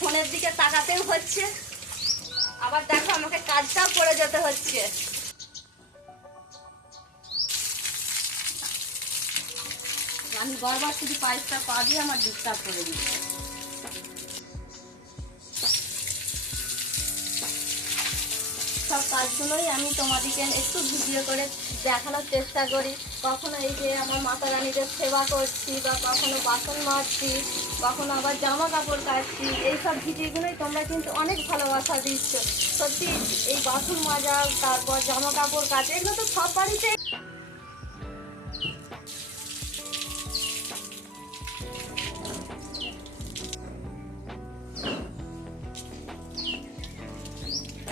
ফোনের দিকে তাকাতেও হচ্ছে, আবার দেখো আমাকে কাজটাও করে যেতে হচ্ছে। আমি বারবার শুধু পাইপটা পা দিয়ে আমার ডিস্টার্ব করে দিচ্ছে। সব কাজগুলোই আমি তোমাদেরকে একটু ভিডিও করে দেখানোর চেষ্টা করি। কখনো এই যে আমার মাতা রানীদের সেবা করছি, বা কখনো বাসন মাজছি, কখনো আবার জামা কাপড় কাচছি। এইসব ভিডিওগুলোই তোমরা কিন্তু অনেক ভালোবাসা দিচ্ছ। সত্যি এই বাসন মাজা, তারপর জামা কাপড় কাচা, এগুলো তো সব বাড়িতে।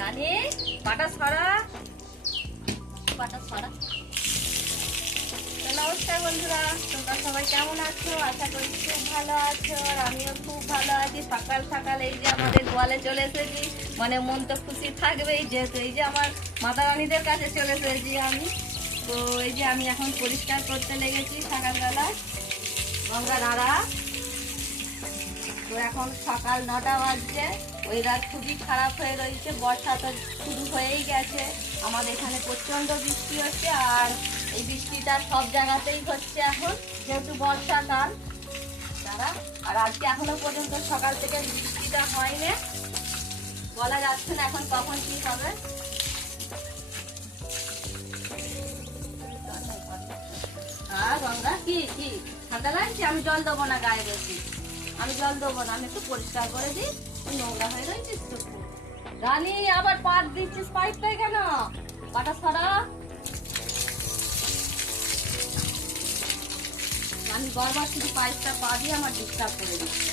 রানী পাটা ছড়া, পাটা ছড়া। নমস্কার বন্ধুরা, তোমরা সবাই কেমন আছো? আশা করি খুব ভালো আছো, আর আমিও খুব ভালো আছি। সকাল সকাল এই যে আমাদের গোয়ালে চলে এসেছি, মানে মন তো খুশি থাকবেই, যেহেতু এই যে আমার মাতা রানীদের কাছে চলে এসেছি আমি। তো এই যে আমি এখন পরিষ্কার করতে লেগেছি সকালবেলা, গঙ্গা নাড়া। তো এখন সকাল 9টা বাজছে। ওয়েদার খুবই খারাপ হয়ে রয়েছে, বর্ষা তো শুরু হয়েই গেছে। আমাদের এখানে প্রচণ্ড বৃষ্টি হচ্ছে, আর এই বৃষ্টিটা সব জায়গাতেই হচ্ছে এখন, যেহেতু বর্ষাকাল। তারা আর আজকে এখনো পর্যন্ত সকাল থেকে বৃষ্টিটা হয়নি, বলা যাচ্ছে না এখন কখন কি হবে। হ্যাঁ গঙ্গা, কি কি ঠান্ডা লাগছে? আমি জল দেবো না গায়ে বেশি, আমি জল দেবো না, আমি একটু পরিষ্কার করে দিই। নোংরা হয়ে রয়েছিস তো। রানী আবার পাট দিচ্ছিস পাইপটাই কেন? পাটা ছড়া। আমি বারবার শুধু পাইপটা পা দিয়ে আমার ডিস্টার্ব করে দিচ্ছে।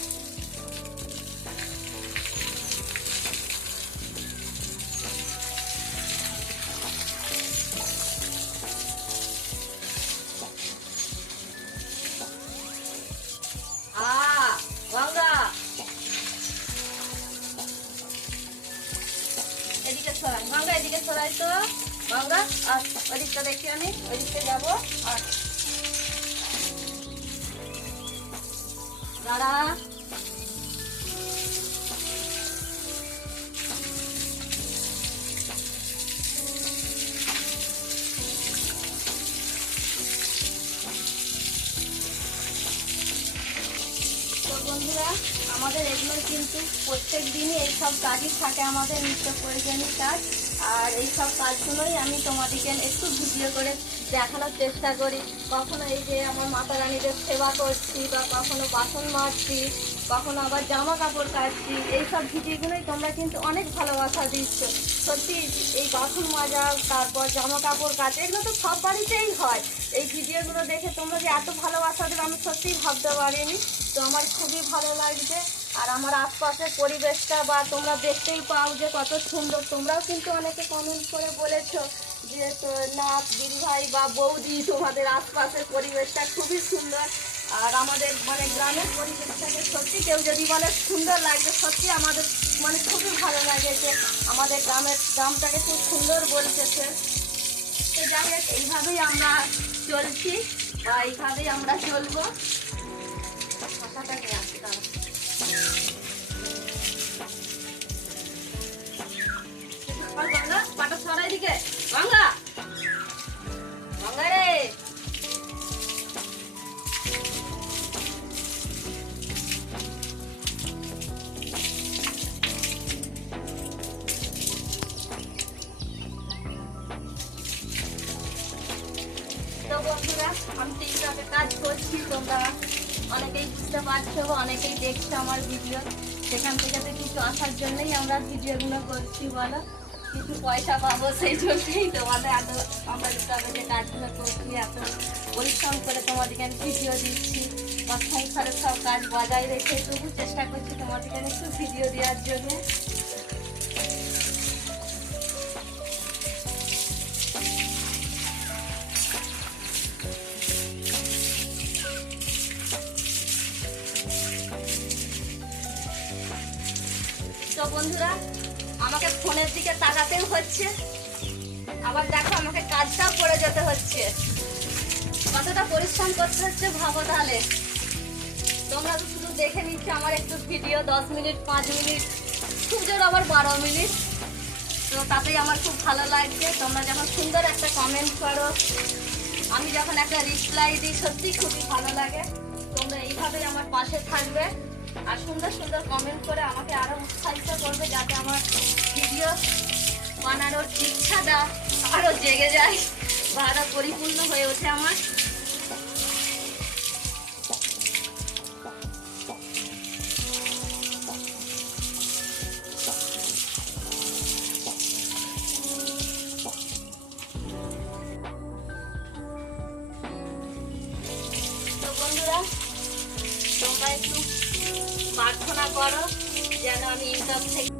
গঙ্গা এদিকে ছড়াই, গঙ্গা এদিকে ছড়াই তো গঙ্গা। আর ওইদিকটা দেখি, আমি ওইদিকে যাবো। আর দাঁড়া, বন্ধুরা আমাদের এগুলো কিন্তু প্রত্যেক দিনই এইসব কাজই থাকে, আমাদের নিত্য প্রয়োজনীয় কাজ। আর এইসব কাজগুলোই আমি তোমাদেরকে একটু ভিডিও করে দেখানোর চেষ্টা করি। কখনো এই যে আমার মাতা রানীদের সেবা করছি, বা কখনো বাসন মাজছি, কখনো আবার জামা কাপড় কাচছি। এইসব ভিডিওগুলোই তোমরা কিন্তু অনেক ভালোবাসা দিচ্ছ। সত্যি এই বাসন মাজা, তারপর জামা কাপড় কাচা, এগুলো তো সব বাড়িতেই হয়। এই ভিডিওগুলো দেখে তোমরা যে এত ভালোবাসা দেবে আমি সত্যিই ভাবতে পারিনি। তো আমার খুবই ভালো লাগছে। আর আমার আশপাশের পরিবেশটা বা তোমরা দেখতেই পাও যে কত সুন্দর। তোমরাও কিন্তু অনেকে কমেন্ট করে বলেছো যে নাথ দিদিভাই বা বৌদি, তোমাদের আশপাশের পরিবেশটা খুবই সুন্দর। আর আমাদের মানে গ্রামের পরিবেশটাকে সত্যি কেউ যদি বলে সুন্দর লাগছে, সত্যি আমাদের মানে খুবই ভালো লাগেছে। আমাদের গ্রামটাকে খুব সুন্দর বলতেছে। তো যাই হোক, এইভাবেই আমরা চলছি, বা এইভাবেই আমরা চলবো। গঙ্গা পাটা ছড়াই দিকে, গঙ্গা গঙ্গা রে। তো বন্ধুরা আমি এইভাবে কাজ করছি, তোমরা অনেকেই বুঝতে পারছো, অনেকেই দেখছো আমার ভিডিও। সেখান থেকে তো কিছু আসার জন্যই আমরা ভিডিওগুলো করছি, বলো কিছু পয়সা পাবো সেই জন্যই তোমাদের এত আমরা যে কাজগুলো করছি, এত পরিশ্রম করে তোমাদেরকে আমি ভিডিও দিচ্ছি। বা সংসারের সব কাজ বজায় রেখে তবু চেষ্টা করছি তোমাদেরকে একটু ভিডিও দেওয়ার জন্য। তো বন্ধুরা আমাকে ফোনের দিকে তাকাতেও হচ্ছে, আবার দেখো আমাকে কাজটাও করে যেতে হচ্ছে। কতটা পরিশ্রম করতে হচ্ছে ভাবো তাহলে। তোমরা তো শুধু দেখে নিচ্ছে আমার একটু ভিডিও 10 মিনিট 5 মিনিট খুব জোর আবার 12 মিনিট, তো তাতেই আমার খুব ভালো লাগছে। তোমরা যখন সুন্দর একটা কমেন্ট করো, আমি যখন একটা রিপ্লাই দিই, সত্যি খুবই ভালো লাগে। তোমরা এইভাবেই আমার পাশে থাকবে আর সুন্দর সুন্দর কমেন্ট করে আমাকে আরো উৎসাহিত করবে, যাতে আমার ভিডিও বানানোর ইচ্ছাটা আরো জেগে যায় বা আরো পরিপূর্ণ হয়ে ওঠে আমার। তো বন্ধুরা, তোমরা একটু প্রার্থনা করো যেন আমি ইউটিউব থেকে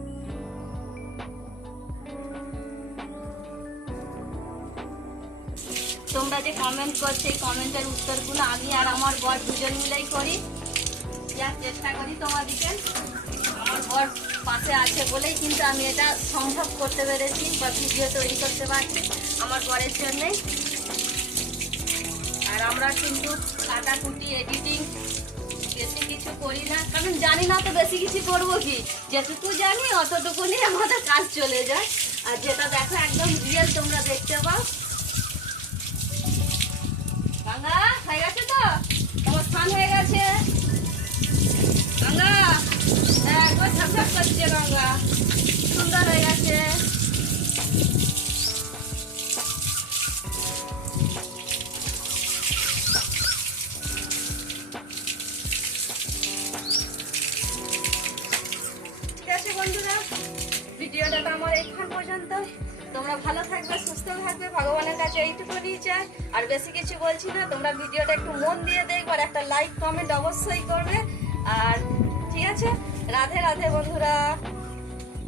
তোমরা যে কমেন্ট করছো এই কমেন্টের উত্তরগুলো আমি আর আমার বর দুজন মিলেই করি, যার চেষ্টা করি তোমাদিকে। আমার বর পাশে আছে বলেই কিন্তু আমি এটা সম্ভব করতে পেরেছি বা ভিডিও তৈরি করতে পারছি আমার বরের জন্যেই। আর আমরা কিন্তু কাটাকুটি এডিটিং বেশি কিছু করি না, কারণ জানি না তো বেশি কিছু করবো কি, যেটুকু জানি অতটুকুনি আমাদের কাজ চলে যায়। আর যেটা দেখো একদম রিয়েল তোমরা দেখতে পাও। গঙ্গা হয়ে গেছে তো, তোমার স্নান হয়ে গেছে গঙ্গা, একবার ঝকঝক করছে গঙ্গা, সুন্দর হয়ে গেছে। ঠিক আছে বন্ধুরা, ভিডিওটা তো আমার এখান পর্যন্ত। তোমরা ভালো থাকবে, সুস্থ থাকবে, ভগবানের কাছে এইটুকুনি চাই। আর বেশি কিছু বলছি না, তোমরা ভিডিওটা একটু মন দিয়ে দেখবে আর একটা লাইক কমেন্ট অবশ্যই করবে। আর ঠিক আছে, রাধে রাধে বন্ধুরা।